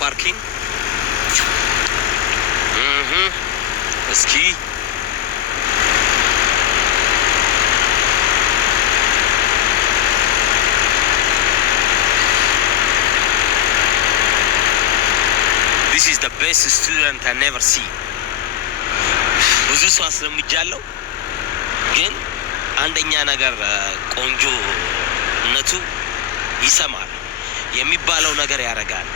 ፓርኪንግ እስኪ This is the best student I never see. ብዙ ሰው አስለምጃለሁ ግን አንደኛ ነገር ቆንጆነቱ ይሰማል የሚባለው ነገር ያደርጋል።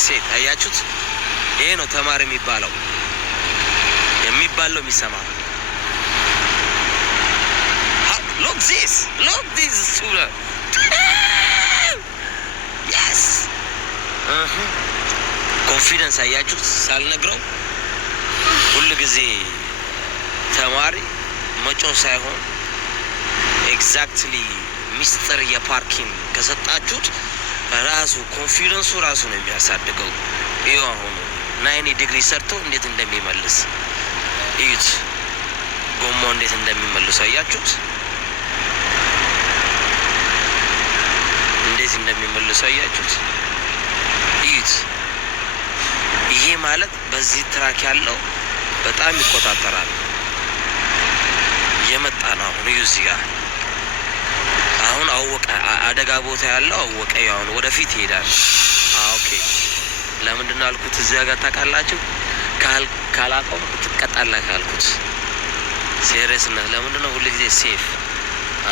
ሴት አያችሁት? ይሄ ነው ተማሪ የሚባለው የሚሰማ። Look this student. Yes. ኮንፊደንስ አያችሁት? ሳልነግረው ሁሉ ጊዜ ተማሪ መጮህ ሳይሆን ኤግዛክትሊ ሚስጥር የፓርኪንግ ከሰጣችሁት ራሱ ኮንፊደንሱ ራሱ ነው የሚያሳድገው። ይሄው አሁን 90 ዲግሪ ሰርቶ እንዴት እንደሚመልስ እዩት። ጎማው እንዴት እንደሚመልስ አያችሁት? እንዴት እንደሚመልስ አያችሁት? እዩት። ይሄ ማለት በዚህ ትራክ ያለው በጣም ይቆጣጠራል። የመጣ ነው አሁን እዩ እዚህ ጋር አሁን አወቀ አደጋ ቦታ ያለው አወቀ። ያውን ወደፊት ይሄዳል። ኦኬ ለምንድነው አልኩት? እዚያ ጋር ታውቃላችሁ ካላቆም ትቀጣለህ ካልኩት ሲሪየስነት ለምንድነው ሁሉ ጊዜ ሴፍ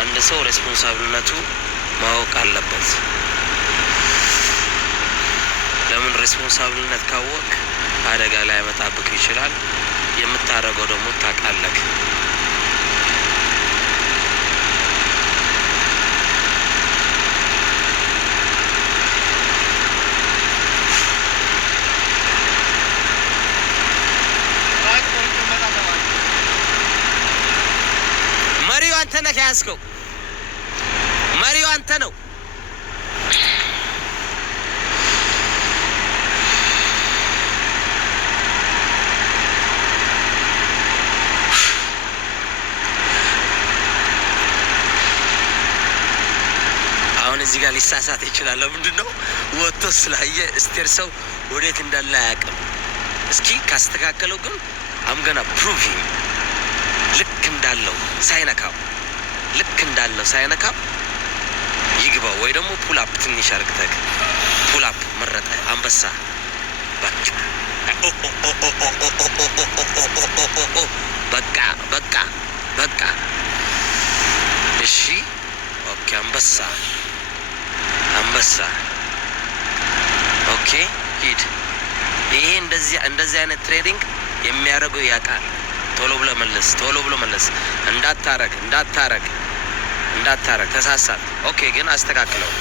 አንድ ሰው ሬስፖንሲቢሊቲነቱ ማወቅ አለበት። ለምን ሬስፖንሲቢሊቲነት ካወቅ አደጋ ላይ ያመጣብክ ይችላል። የምታረገው ደግሞ ታውቃለህ። አንተ ነህ ያስከው መሪው አንተ ነው። አሁን እዚህ ጋር ሊሳሳት ይችላል። ምንድነው ወጥቶ ስላየ ስቴር ሰው ወዴት እንዳለ አያውቅም። እስኪ ካስተካከለው ግን አምገና ፕሩቪንግ ልክ እንዳለው ሳይነካው ይግባው። ወይ ደግሞ ፑል አፕ ትንሽ አርግተህ ፑል አፕ መረጠ አንበሳ በቃ እሺ ኦኬ አንበሳ ኦኬ ሂድ። ይሄ እንደዚህ አይነት ትሬዲንግ የሚያደርገው ያውቃል። ቶሎ ብሎ መለስ እንዳታረግ ተሳሳት። ኦኬ ግን አስተካክለው።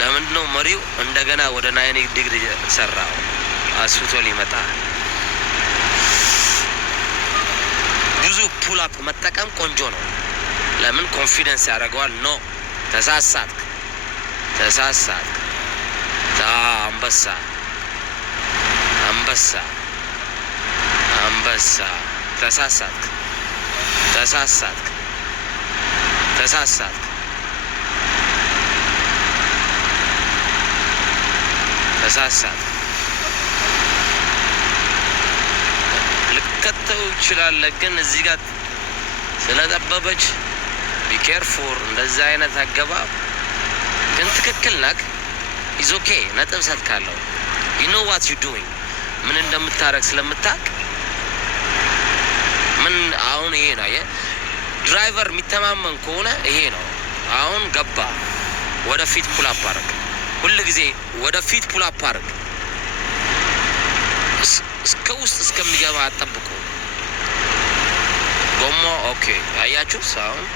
ለምንድነው መሪው እንደገና ወደ 90 ዲግሪ ሰራው? አስፍቶ ሊመጣ ብዙ ፑል አፕ መጠቀም ቆንጆ ነው። ለምን ኮንፊደንስ ያደርገዋል። ኖ ተሳሳት አንበሳ ተሳሳት ልከተው ይችላል። ግን እዚህ ጋር ስለጠበበች ቢኬርፉል። እንደዛ አይነት አገባብ ግን ትክክል ነክ ኢዝ ኦኬ። ነጥብ ሰጥካለሁ። you know what you doing ምን እንደምታረግ ስለምታቅ ምን አሁን ይሄ ነው ድራይቨር የሚተማመን ከሆነ ይሄ ነው። አሁን ገባ ወደፊት ፑል አፕ አረግ። ሁሉ ጊዜ ወደፊት ፑል አፕ አረግ። እስከ ውስጥ እስከሚገባ አጠብቁ። ጎማ ኦኬ አያችሁ ሳውን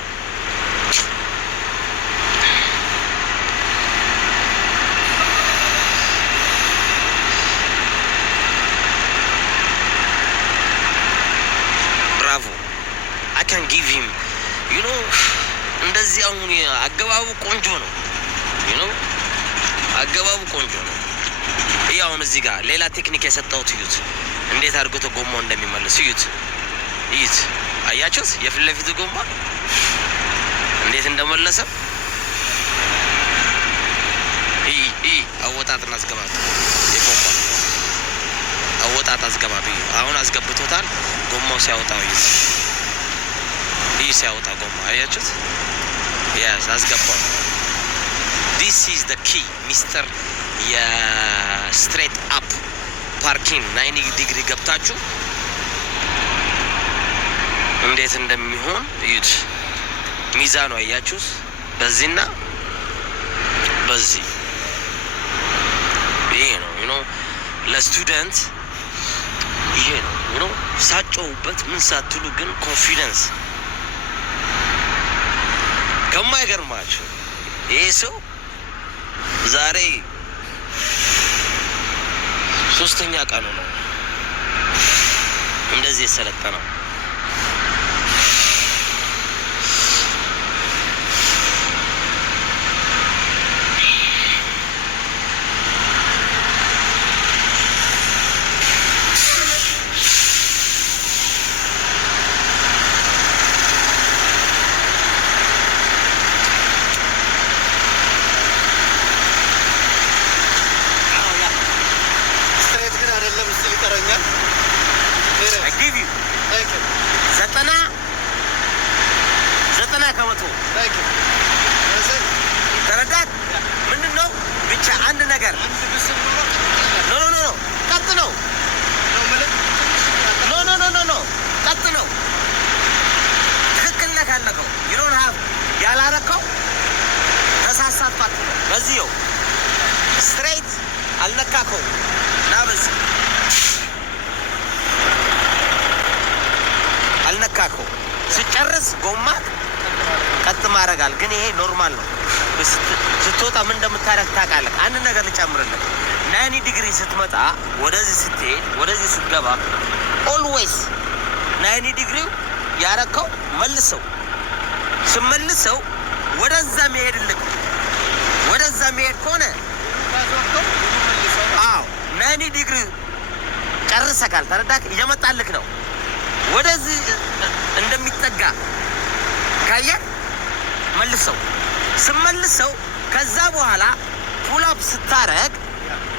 አሁን አገባቡ ቆንጆ ነው። አገባቡ ቆንጆ ነው። ይሄ አሁን እዚህ ጋር ሌላ ቴክኒክ የሰጠሁት እዩት፣ እንዴት አድርጎ ጎማው እንደሚመለስ እዩት። አያችሁት? የፊት ለፊቱ ጎማ እንዴት እንደመለሰ አወጣጥና አስገባት። የጎማ አወጣጥ አስገባት። አሁን አስገብቶታል። ጎማው ሲያወጣው ሲያወጣ ጎማ አያችሁት? ያስ አስገባው። ዲስ ኢዝ ዘ ኪ ሚስተር የስትሬት አፕ ፓርኪንግ 90 ዲግሪ ገብታችሁ እንዴት እንደሚሆን እዩት። ሚዛኑ አያችሁት? በዚህና በዚህ ይሄ ነው ለስቱደንት ይሄ ነው ሳጨውበት ምን ሳትሉ ግን ኮንፊደንስ ከማይገርማችሁ ይሄ ሰው ዛሬ 3ኛ ቀኑ ነው እንደዚህ የሰለጠነው። ዘጠና ከመቶ ተረዳት። ምንድን ነው ብቻ አንድ ነገር ኖ ቀጥ ነው ኖ ቀጥ ነው። ትክክል ነህ ካለከው ይሮን ሀብ ያላረከው ተሳሳትፋት ነው። በዚህው ስትሬት አልነካከው ና በዚህ አልነካከው ስጨርስ ጎማ ቀጥ ማረጋል። ግን ይሄ ኖርማል ነው። ስትወጣ ምን እንደምታረግ ታውቃለህ። አንድ ነገር ልጨምርልህ። 90 ዲግሪ ስትመጣ ወደዚህ ስትሄድ ወደዚህ ስትገባ ኦልዌይስ 90 ዲግሪው ያረከው መልሰው ስመልሰው ወደዛ መሄድልህ ወደዛ መሄድ ከሆነ 90 ዲግሪ ጨርሰካል። ተረዳክ? እየመጣልክ ነው ወደዚህ እንደሚጠጋ ካየ መልሰው ስመልሰው ከዛ በኋላ ፑል አፕ ስታረግ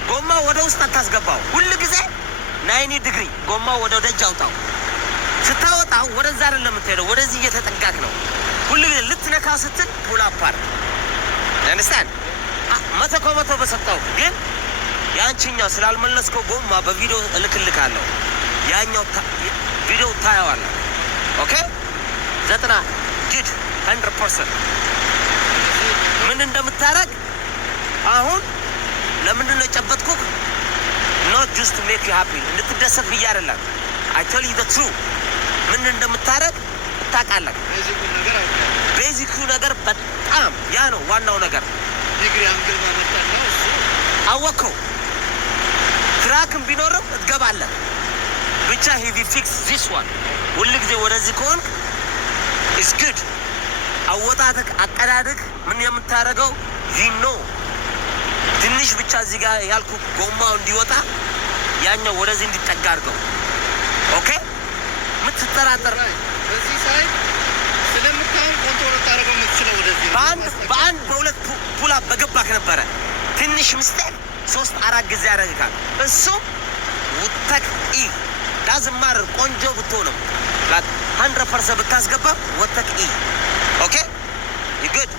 ጎማ ወደ ውስጥ አታስገባው። ሁሉ ጊዜ 90 ዲግሪ ጎማ ወደ ደጅ አውጣው። ስታወጣው ወደዛ አይደለም የምትሄደው፣ ወደዚህ እየተጠጋክ ነው። ሁሉ ጊዜ ልትነካ ስትል ፑል አፕ አር አንደርስታንድ። መቶ ከመቶ በሰጠው ግን ያንቺኛው ስላልመለስከው ጎማ በቪዲዮ እልክልካለሁ። ያኛው ቪዲዮ ታየዋለህ። ኦኬ 90 ዲድ 100% ምን እንደምታረግ አሁን ለምንድን ነው የጨበጥኩህ? not just to make you happy እንድትደሰት ብዬ አይደለም። I tell you the truth ምን እንደምታረግ ታውቃለህ። ቤዚኩ ነገር በጣም ያ ነው ዋናው ነገር። ዲግሪ አንግል ማመጣው እሱ አወቀው። ትራክም ቢኖርም እትገባለህ ብቻ ሄቪ ፊክስ this one ሁሉ ጊዜ ወደዚህ ከሆንክ is good። አወጣትክ አቀዳድክ ምን የምታረገው ቪኖ ትንሽ ብቻ እዚህ ጋር ያልኩ ጎማው እንዲወጣ ያኛው ወደዚህ እንዲጠጋ አድርገው። ኦኬ ምትጠራጠር በዚህ ሳይ ስለምታውን ኮንትሮል ታረገው የምትችለው ወደዚህ በአንድ በሁለት ፑል አፕ በገባክ ነበረ። ትንሽ ሚስቴክ 3-4 ጊዜ ያደርጋል። እሱ ውተክ ዳዝማር ቆንጆ ብትሆንም 100% ብታስገባ ወተክ ኦኬ ዩ ጉድ